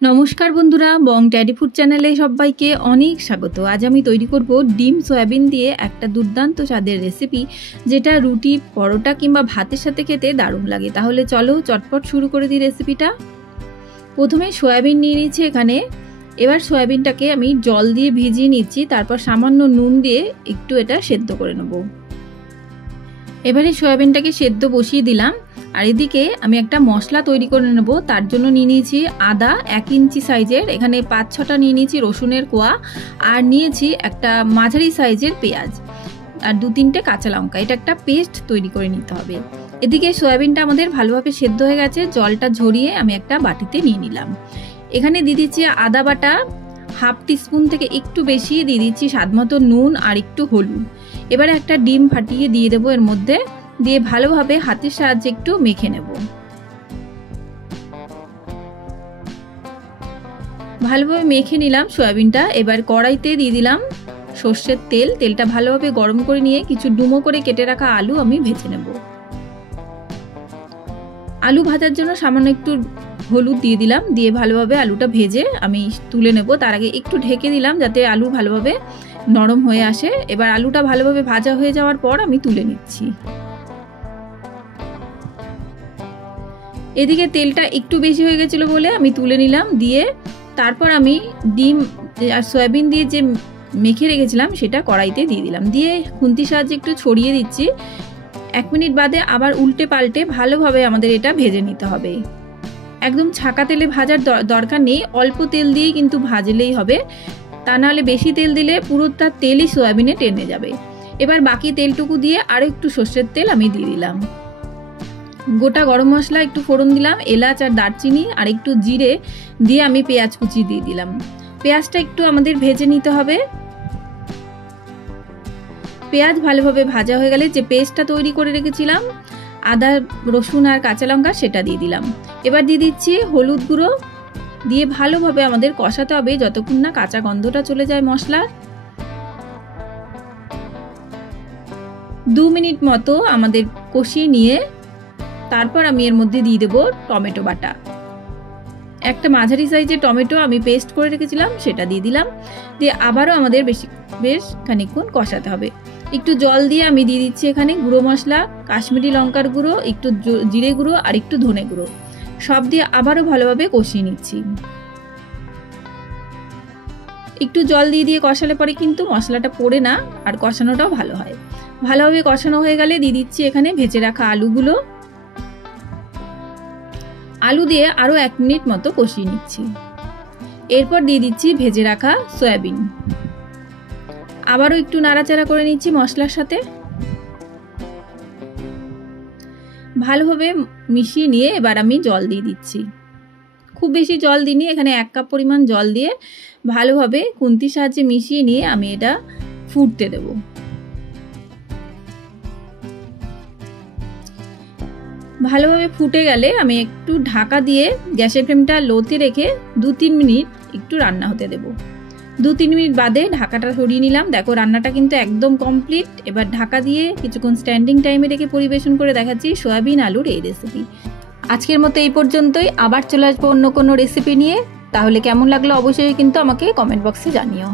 নমস্কার বন্ধুরা, বং daddy food চ্যানেলে সবাইকে অনেক স্বাগত। আজ আমি তৈরি করব ডিম সয়াবিন দিয়ে একটা দুর্দান্ত স্বাদের রেসিপি, যেটা রুটি, পরোটা কিংবা ভাতের সাথে খেতে দারুণ লাগে। তাহলে চলো চটপট শুরু করে দিই রেসিপিটা। প্রথমে সয়াবিন নিয়ে নিচ্ছি এখানে। এবার সয়াবিনটাকে আমি জল দিয়ে ভিজিয়ে নিচ্ছি, তারপর সামান্য নুন দিয়ে একটু এটা সেদ্ধ করে নেব। এবারে সয়াবিনটাকে সেদ্ধ বসিয়ে দিলাম। আর এদিকে আমি একটা মশলা তৈরি করে নেব। তার জন্য নিয়ে নিয়েছি আদা 1 ইঞ্চি সাইজের, এখানে 5-6টা নিয়ে নিয়েছি রসুনের কোয়া, আর নিয়েছি একটা মাঝারি সাইজের পেঁয়াজ, আর 2-3টে কাঁচা লঙ্কা। এটা একটা পেস্ট তৈরি করে নিতে হবে। এদিকে সয়াবিনটা আমাদের ভালোভাবে সেদ্ধ হয়ে গেছে, জলটা ঝরিয়ে আমি একটা বাটিতে নিয়ে নিলাম। এখানে দিয়ে দিচ্ছি আদা বাটা 1/2 টিস্পুন থেকে একটু বেশি, দিয়ে দিচ্ছি স্বাদমতো নুন আর একটু হলুদ। এবারে একটা ডিম ফাটিয়ে দিয়ে দেবো এর মধ্যে, দিয়ে ভালোভাবে হাতের সাহায্যে একটু মেখে নেব। ভালোভাবে মেখে নিলাম সয়াবিনটা। এবার কড়াইতে দিয়ে দিলাম সর্ষের তেল। তেলটা ভালোভাবে গরম করে নিয়ে কিছু ডুমো করে কেটে রাখা আলু আমি ভেজে নেব। আলু ভাজার জন্য সামান্য একটু হলুদ দিয়ে দিলাম, দিয়ে ভালোভাবে আলুটা ভেজে আমি তুলে নেব। তার আগে একটু ঢেকে দিলাম যাতে আলু ভালোভাবে নরম হয়ে আসে। এবার আলুটা ভালোভাবে ভাজা হয়ে যাওয়ার পর আমি তুলে নিচ্ছি। এদিকে তেলটা একটু বেশি হয়ে গেছিলো বলে আমি তুলে নিলাম। দিয়ে তারপর আমি ডিম আর সয়াবিন দিয়ে যে মেখে রেখেছিলাম সেটা কড়াইতে দিয়ে দিলাম, দিয়ে খুন্তির সাহায্যে একটু ছড়িয়ে দিচ্ছি। 1 মিনিট বাদে আবার উল্টে পাল্টে ভালোভাবে আমাদের এটা ভেজে নিতে হবে। একদম ছাকা তেলে ভাজার দরকার নেই, অল্প তেল দিয়েই কিন্তু ভাজলেই হবে। তা নাহলে বেশি তেল দিলে পুরোটা তেলই সয়াবিনে টেনে যাবে। এবার বাকি তেলটুকু দিয়ে আরও একটু সর্ষের তেল আমি দিয়ে দিলাম। গোটা গরম মশলা একটু ফোড়ন দিলাম, এলাচ আর দারচিনি আর একটু জিরে দিয়ে আমি পেঁয়াজ কুচি দিয়ে দিলাম। পেঁয়াজটা একটু আমাদের ভেজে নিতে হবে। পেঁয়াজ ভালোভাবে ভাজা হয়ে গেলে যে পেস্টটা তৈরি করে রেখেছিলাম আদা, রসুন আর কাঁচা লঙ্কা, সেটা দিয়ে দিলাম। এবার দিয়ে দিচ্ছি হলুদ গুঁড়ো, দিয়ে ভালোভাবে আমাদের কষাতে হবে যতক্ষণ না কাঁচা গন্ধটা চলে যায় মশলার। 2 মিনিট মতো আমাদের কষিয়ে নিয়ে তারপর আমি এর মধ্যে দিয়ে দেবো টমেটো বাটা। একটা মাঝারি সাইজের টমেটো আমি পেস্ট করে রেখেছিলাম, সেটা দিয়ে দিলাম। দিয়ে আবারও আমাদের বেশ খানিকক্ষণ কষাতে হবে। একটু জল দিয়ে আমি দিয়ে দিচ্ছি এখানে গুঁড়ো মশলা, কাশ্মীরি লঙ্কার গুঁড়ো, একটু জিরে গুঁড়ো আর একটু ধনে গুঁড়ো, সব দিয়ে আবারও ভালোভাবে কষিয়ে নিচ্ছি। একটু জল দিয়ে কষালে পরে কিন্তু মশলাটা পড়ে না, আর কষানোটাও ভালো হয়। ভালোভাবে কষানো হয়ে গেলে দিয়ে দিচ্ছি এখানে ভেজে রাখা আলুগুলো। আলু দিয়ে আরও 1 মিনিট মতো কষিয়ে নিচ্ছি। এরপর দিয়ে দিচ্ছি ভেজে রাখা সয়াবিন। আবারও একটু নাড়াচাড়া করে নিচ্ছি মশলার সাথে। ভালোভাবে মিশিয়ে নিয়ে এবার আমি জল দিয়ে দিচ্ছি। খুব বেশি জল দিইনি, এখানে 1 কাপ পরিমাণ জল দিয়ে ভালোভাবে খুন্তির সাহায্যে মিশিয়ে নিয়ে আমি এটা ফুটতে দেব। ভালোভাবে ফুটে গেলে আমি একটু ঢাকা দিয়ে গ্যাসের ফ্লেমটা লোতে রেখে 2-3 মিনিট একটু রান্না হতে দেব। 2-3 মিনিট বাদে ঢাকাটা সরিয়ে নিলাম। দেখো রান্নাটা কিন্তু একদম কমপ্লিট। এবার ঢাকা দিয়ে কিছুক্ষণ স্ট্যান্ডিং টাইমে রেখে পরিবেশন করে দেখাচ্ছি সয়াবিন আলুর এই রেসিপি। আজকের মতো এই পর্যন্তই। আবার চলে আসবো অন্য কোনো রেসিপি নিয়ে। তাহলে কেমন লাগলো অবশ্যই কিন্তু আমাকে কমেন্ট বক্সে জানিও।